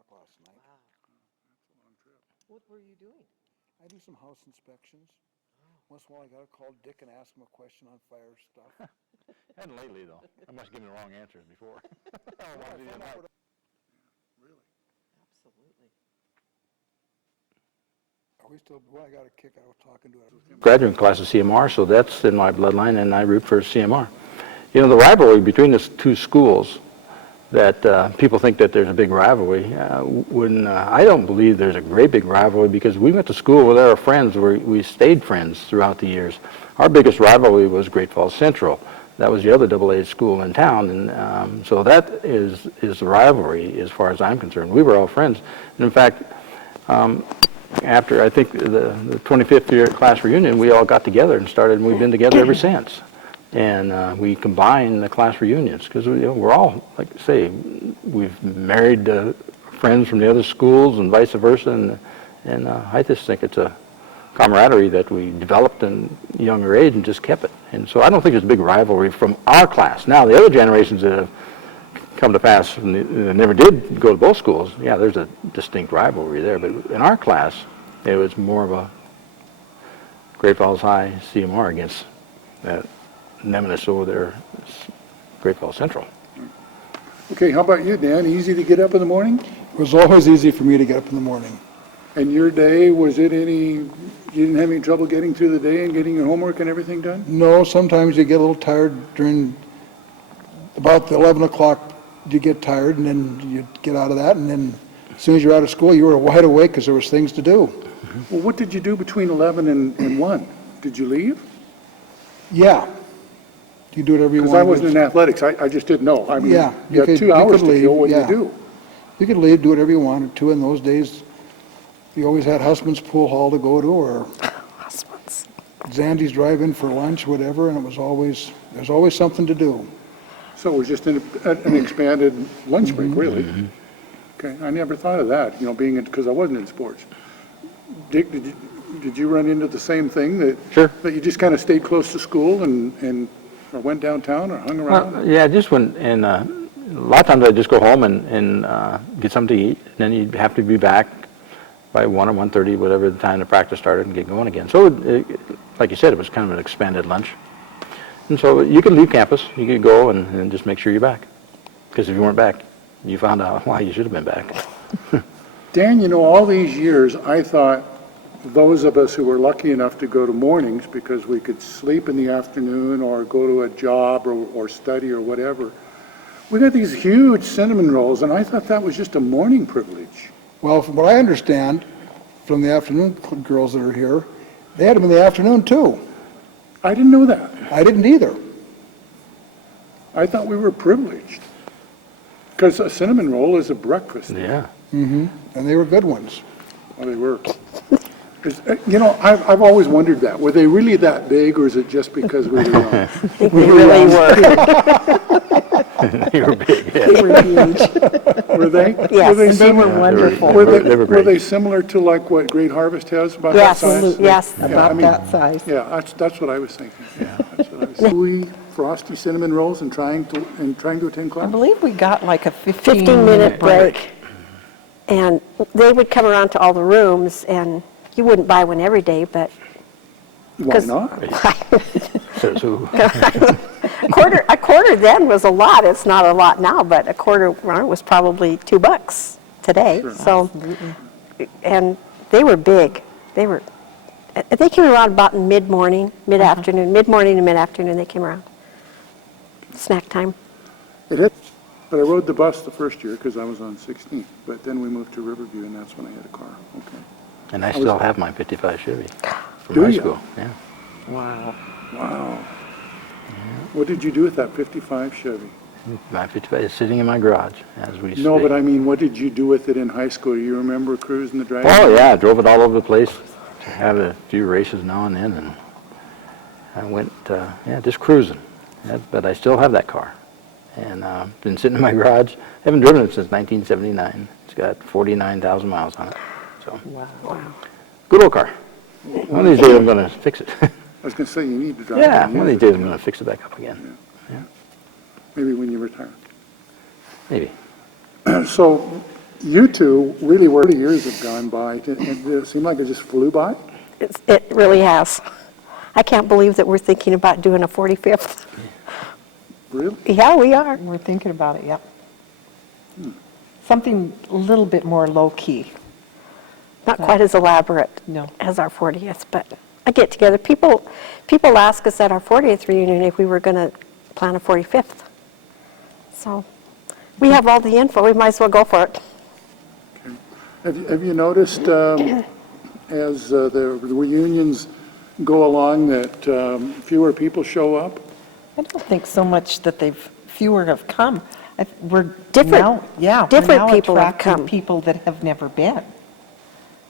o'clock last night. Wow. What were you doing? I do some house inspections. Once in a while, I gotta call Dick and ask him a question on fire stuff. Hadn't lately, though. I must have given the wrong answers before. Absolutely. Are we still, well, I got a kick out of talking to him. Graduating class of CMR, so that's in my bloodline, and I root for CMR. You know, the rivalry between the two schools, that people think that there's a big rivalry, when I don't believe there's a great big rivalry, because we went to school with our friends, we stayed friends throughout the years. Our biggest rivalry was Great Falls Central. That was the other AA school in town, and so that is the rivalry as far as I'm concerned. We were all friends. And in fact, after I think the 25th year class reunion, we all got together and started, and we've been together ever since. And we combine the class reunions because we're all, like I say, we've married friends from the other schools and vice versa. And I just think it's a camaraderie that we developed in a younger age and just kept it. And so I don't think there's a big rivalry from our class. Now, the other generations that have come to pass and never did go to both schools, yeah, there's a distinct rivalry there. But in our class, it was more of a Great Falls High CMR against Nemesis over there, Great Falls Central. Okay, how about you, Dan? Easy to get up in the morning? It was always easy for me to get up in the morning. And your day, was it you didn't have any trouble getting through the day and getting your homework and everything done? No, sometimes you get a little tired during about the 11 o'clock, you get tired, and then you get out of that, and then as soon as you're out of school, you were wide awake because there was things to do. Well, what did you do between 11 and 1? Did you leave? Yeah. You do whatever you want. Because I wasn't in athletics, I just didn't know. I mean, Yeah, you had 2 hours to go, what do you do? You could leave, do whatever you wanted to. In those days, you always had Husband's Pool Hall to go to, or Zandy's Drive-In for lunch, whatever, and there's always something to do. So it was just an expanded lunch break, really? Okay, I never thought of that, being in, because I wasn't in sports. Dick, did you run into the same thing, that Sure. that you just kind of stayed close to school and or went downtown or hung around? Yeah, just when, and a lot of times I'd just go home and get something to eat, and then you'd have to be back by 1 or 1:30, whatever the time the practice started, and get going again. So, like you said, it was kind of an expanded lunch. And so you could leave campus, you could go and just make sure you're back. Because if you weren't back, you found out why you should have been back. Dan, all these years, I thought those of us who were lucky enough to go to mornings because we could sleep in the afternoon or go to a job or study or whatever, we got these huge cinnamon rolls, and I thought that was just a morning privilege. Well, from what I understand from the afternoon girls that are here, they had them in the afternoon too. I didn't know that. I didn't either. I thought we were privileged. Because a cinnamon roll is a breakfast. Yeah. And they were good ones. Well, they were. I've always wondered that. Were they really that big, or is it just because we were young? I think we really were. They were big, yeah. They were huge. Were they? Yes, they were wonderful. They were great. Were they similar to like what Great Harvest has, about that Yes, size? yes, Yeah, about I mean, that size. Yeah, that's what I was thinking. Yeah, that's what I was thinking. Gooey, frosty cinnamon rolls and trying to attend I class? believe we got like a 15-minute break. And they would come around to all the rooms, and you wouldn't buy one every day, but Why not? So, a quarter then was a lot. It's not a lot now, but a quarter was probably $2 today. Sure. So, and they were big. They came around about in mid-morning, mid-afternoon, mid-morning and mid-afternoon they came around. Snack time. It is. But I rode the bus the first year because I was on 16th. But then we moved to Riverview, and that's when I had a car. Okay. and I still have my 55 Chevy from Do high you? school. Yeah. Wow. Wow. What did you do with that 55 Chevy? My 55 is sitting in my garage as we speak. No, but I mean, what did you do with it in high school? Do you remember cruising the drag? Oh, yeah, I drove it all over the place. Had a few races now and then, and I went, just cruising. Yeah, but I still have that car. And been sitting in my garage. Haven't driven it since 1979. It's got 49,000 miles on it. So, Wow. good old car. One of these days I'm going to fix it. I was going to say, you need to drive it. Yeah, and one of use these it. days I'm going to fix it back up again. Yeah, Maybe when you retire. maybe. So, you two really were, 40 years have gone by, and it seemed like it just flew by. It really has. I can't believe that we're thinking about doing a 45th. Really? Yeah, we are. We're thinking about it, yep. Something a little bit more low-key. Not quite as elaborate No. as our 40th, but a get together. People ask us at our 40th reunion if we were going to plan a 45th. So we have all the info. We might as well go for it. Have you noticed, as the reunions go along, that fewer people show up? I don't think so much that fewer have come. We're Different- now, yeah, different we're now people have attracting come. people that have never been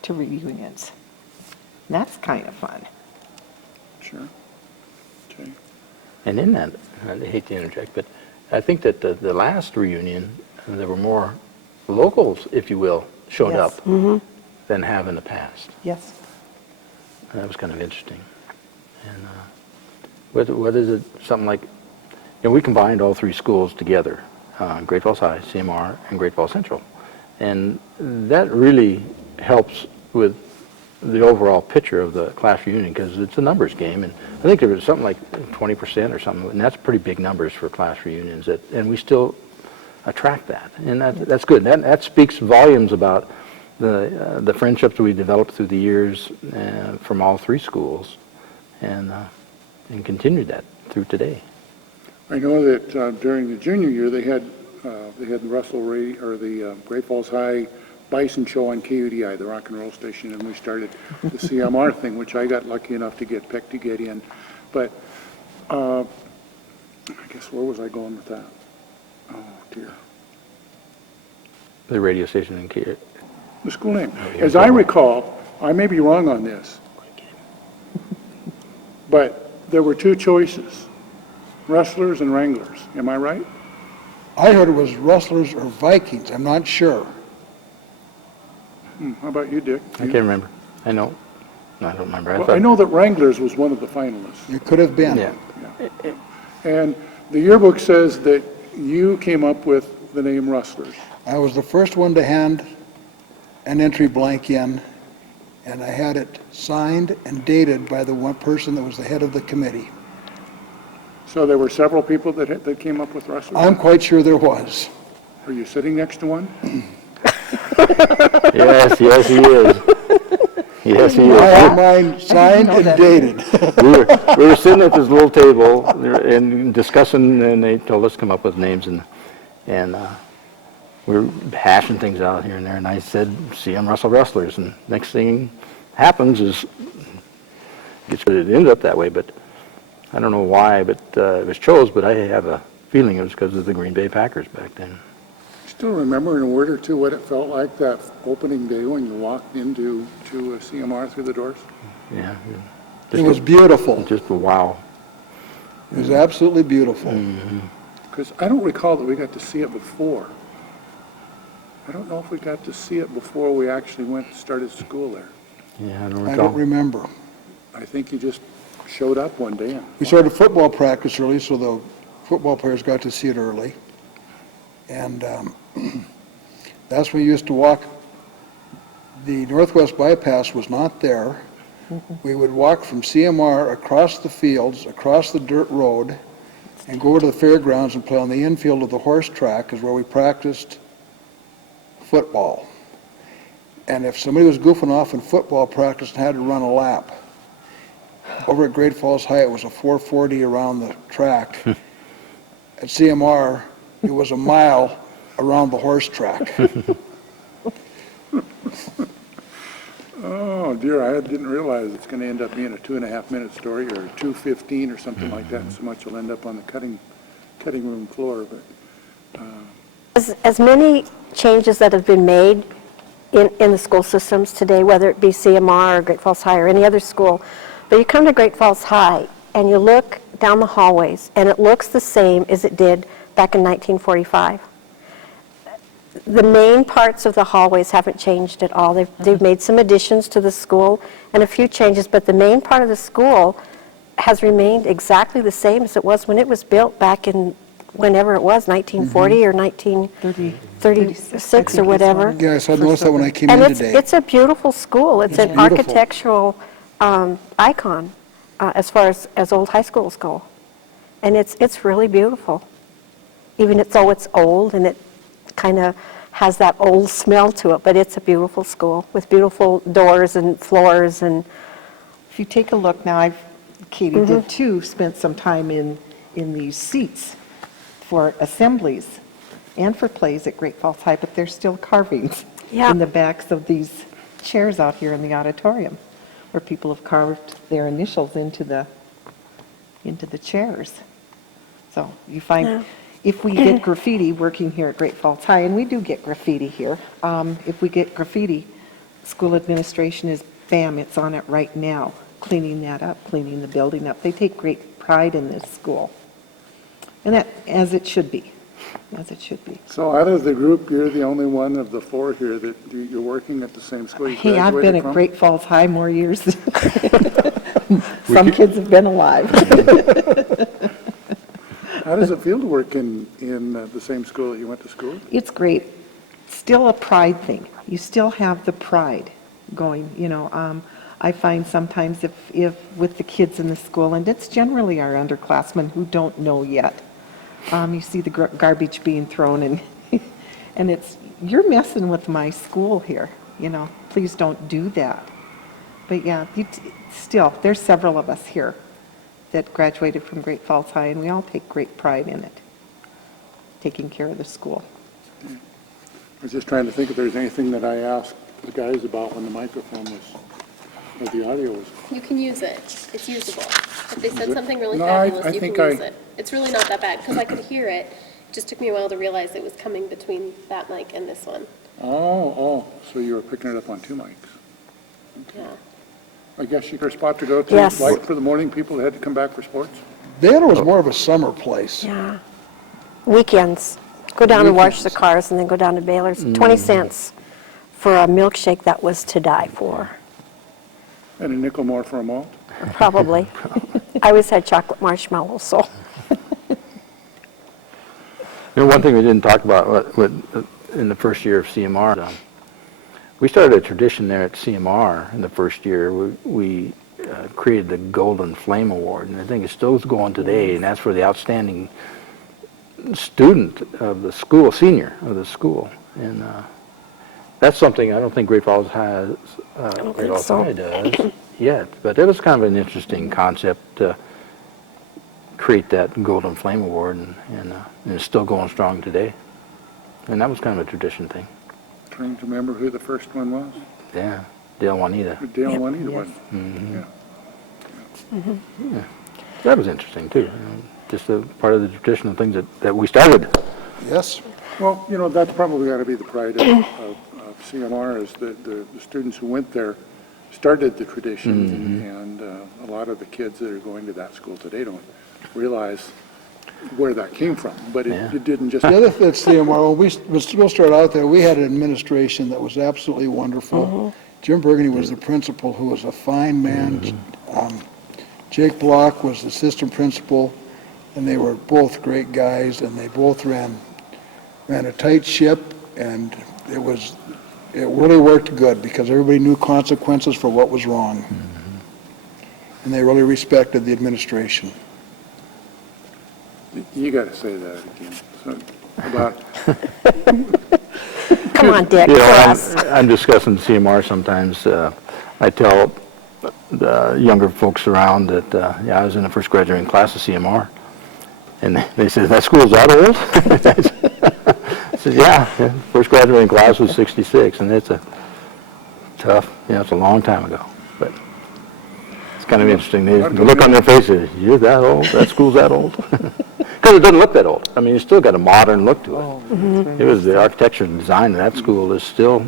to reunions. And that's kind of fun. Sure. Okay. And in that, I hate to interject, but I think that the last reunion, there were more locals, if you will, showed Yes. up than have in the past. Yes. And that was kind of interesting. And what is it, something like, we combined all three schools together, Great Falls High, CMR, and Great Falls Central. And that really helps with the overall picture of the class reunion, because it's a numbers game. And I think there was something like 20% or something, and that's pretty big numbers for class reunions, and we still attract that. And that's good. That speaks volumes about the friendships we developed through the years from all three schools, and continued that through today. I know that during the junior year, they had the Russell or the Great Falls High Bison Show on KUDI, the rock and roll station, and we started the CMR thing, which I got lucky enough to get picked to get in. But I guess where was I going with that? Oh dear. The radio station in Key. The school name. yeah, As I recall, I may be wrong on this, but there were two choices, Rustlers and Wranglers. Am I right? I heard it was Rustlers or Vikings, I'm not sure. How about you, Dick? I can't remember. I know. No, I don't remember. Well, I know that Wranglers was one of the finalists. It could have been. Yeah. And the yearbook says that you came up with the name Rustlers. I was the first one to hand an entry blank in, and I had it signed and dated by the one person that was the head of the committee. So there were several people that came up with Rustlers? I'm quite sure there was. Are you sitting next to one? Yes, he is. Yes, he I have is. mine signed know and that. dated. We were sitting at this little table and discussing, and they told us to come up with names, and we were hashing things out here and there, and I said, CM Russell Rustlers, and next thing happens is, it ended up that way, but I don't know why, but it was chose, but I have a feeling it was because of the Green Bay Packers back then. Still remember in a word or two what it felt like that opening day when you walked into CMR through the doors? Yeah. It was beautiful. Just a wow. It was absolutely beautiful. Because I don't recall that we got to see it before. I don't know if we got to see it before we actually went and started school there. Yeah, I don't I recall. don't remember. I think you just showed up one day and We started football practice early, so the football players got to see it early. And that's when we used to walk. The Northwest Bypass was not there. We would walk from CMR across the fields, across the dirt road, and go to the fairgrounds and play on the infield of the horse track, is where we practiced football. And if somebody was goofing off in football practice and had to run a lap, over at Great Falls High, it was a 4:40 around the track. At CMR, it was a mile around the horse track. oh dear, I didn't realize it's going to end up being a 2.5-minute story or 2:15 or something like that, and so much will end up on the cutting room floor. But As many changes that have been made in the school systems today, whether it be CMR or Great Falls High or any other school, but you come to Great Falls High and you look down the hallways and it looks the same as it did back in 1945. The main parts of the hallways haven't changed at all. They've made some additions to the school and a few changes, but the main part of the school has remained exactly the same as it was when it was built back in whenever it was, 1940 or 1936 or whatever. Yes, I noticed that when I came And in it's, today. it's a beautiful school. It's an beautiful. architectural icon as far as old high schools go. And it's really beautiful. Even though it's old and it kind of has that old smell to it, but it's a beautiful school with beautiful doors and floors and, If you take a look now, Katie did too, spent some time in these seats for assemblies and for plays at Great Falls High, but there's still carvings Yeah. in the backs of these chairs out here in the auditorium, where people have carved their initials into the chairs. So you find, if we get graffiti working here at Great Falls High, and we do get graffiti here, if we get graffiti, school administration is, bam, it's on it right now, cleaning that up, cleaning the building up. They take great pride in this school. And that, as it should be, as it should be. So out of the group, you're the only one of the four here that you're working at the same school you Hey, I've been graduated at from? Great Falls High more years than some kids have been alive. How does it feel to work in the same school that you went to school? It's great. Still a pride thing. You still have the pride going, you know. I find sometimes if with the kids in the school, and it's generally our underclassmen who don't know yet, you see the garbage being thrown and and it's, you're messing with my school here, you know, please don't do that. But yeah, still, there's several of us here that graduated from Great Falls High, and we all take great pride in it, taking care of the school. I was just trying to think if there's anything that I asked the guys about when the microphone was, or the audio was. You can use it. It's usable. If they Is said it? something really No, I fabulous, you think can use it. It's really not that bad, because I could hear it. It just took me a while to realize it was coming between that mic and this one. Oh, so you were picking it up on two mics. Yeah. I guess your spot to go to, Yes. like for the morning people that had to come back for sports? Baylor was more of a summer place. yeah. Weekends, go down and wash the Weekends. cars and then go down to Baylor's. 20 cents for a milkshake that was to die for, And a nickel more for a malt? probably. I always had chocolate marshmallows, so. You know, one thing we didn't talk about in the first year of CMR, we started a tradition there at CMR in the first year. We created the Golden Flame Award, and I think it still is going today, and that's for the outstanding student of the school, senior of the school. And that's something I don't think Great Falls has, Great Falls so. High does yet, but it was kind of an interesting concept to create that Golden Flame Award, and it's still going strong today. And that was kind of a tradition thing. Trying to remember who the first one was? Yeah, Dale Juanita. Dale Yep. Juanita was. Mm-hmm. Yeah. That was interesting too. You know, just a part of the traditional things that we started. Yes. Well, you know, that's probably got to be the pride of CMR, is that the students who went there started the tradition, and a lot of the kids that are going to that school today don't realize where that came from, but Yeah. it didn't just, The other thing at CMR, when we still started out there, we had an administration that was absolutely wonderful. Jim Burgundy was the principal, who was a fine man. Jake Block was the assistant principal, and they were both great guys, and they both ran a tight ship, and it really worked good because everybody knew consequences for what was wrong. And they really respected the administration. you got to say that again. So, about, Come on, Dick, You for know, us. I'm discussing CMR sometimes. I tell the younger folks around that, I was in the first graduating class of CMR. And they said, that school's that old? I said, yeah, first graduating class was 66, and it's a tough, it's a long time ago. But it's kind of interesting. The look on their faces, you're that old? That school's that old? Because it doesn't look that old. I mean, it's still got a modern look to it. It was the architecture and design of that school is still,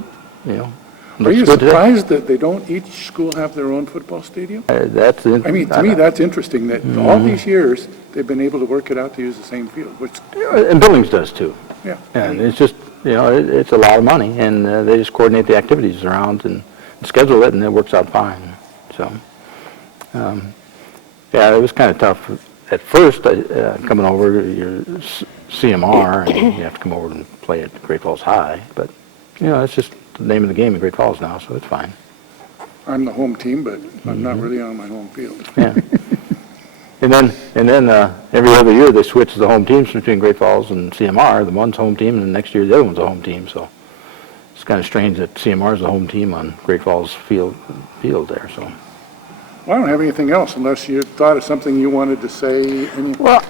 are looks you good today. surprised that they don't each school have their own football stadium? That's I mean, to me, that's interesting, that all these years, they've been able to work it out to use the same field, which, And Billings does too. yeah. And it's just, it's a lot of money, and they just coordinate the activities around and schedule it, and it works out fine. So, it was kind of tough at first, coming over, your CMR, and you have to come over and play at Great Falls High, but, it's just the name of the game in Great Falls now, so it's fine. I'm the home team, but I'm not really on my home field. Yeah. And then every other year, they switch the home teams between Great Falls and CMR. The one's home team, and the next year, the other one's a home team, so it's kind of strange that CMR is the home team on Great Falls field there, so. Well, I don't have anything else unless you thought of something you wanted to say. Well,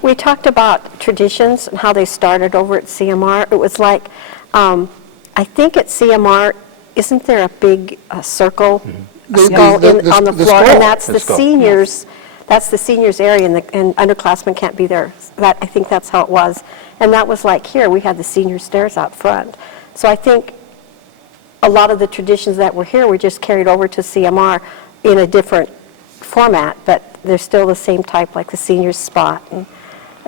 we talked about traditions and how they started over at CMR. It was like, I think at CMR, isn't there a big circle skull on the floor? skull. And that's The the skull. seniors, that's the seniors area, and underclassmen can't be there. I think that's how it was. And that was like here, we had the senior stairs out front. So I think a lot of the traditions that were here were just carried over to CMR in a different format, but they're still the same type, like the seniors spot and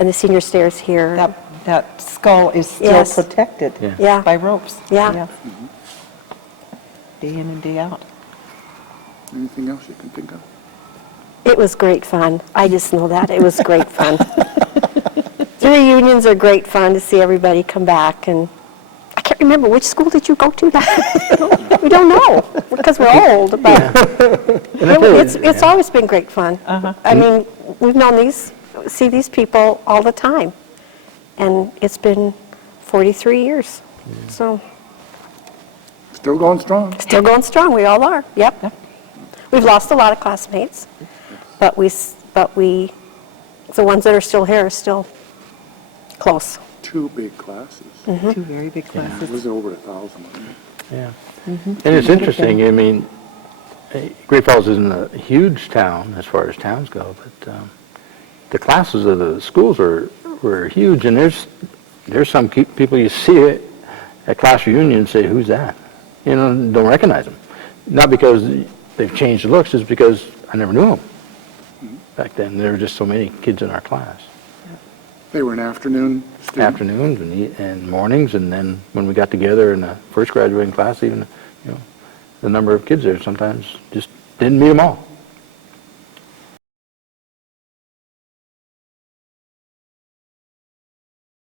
the senior stairs here. That skull is still Yes. protected Yeah. by ropes. Yeah. Day in and day out. Anything else you can think of? It was great fun. I just know that. It was great fun. The reunions are great fun to see everybody come back, and I can't remember, which school did you go to now? We don't know, because we're old, but it's always been great fun. I mean, we've known see these people all the time, and it's been 43 years, so Still going strong. still going strong, we all are, yep. We've lost a lot of classmates, but the ones that are still here are still close. 2 big classes. Two very big It classes. was over 1,000. Yeah. And it's interesting, I mean, Great Falls isn't a huge town as far as towns go, but the classes of the schools were huge, and there's some people you see at class reunion and say, who's that? Don't recognize them. Not because they've changed the looks, it's because I never knew them back then. There were just so many kids in our class. They were an afternoon student. Afternoons and mornings, and then when we got together in the first graduating class, even, the number of kids there sometimes just didn't meet them all.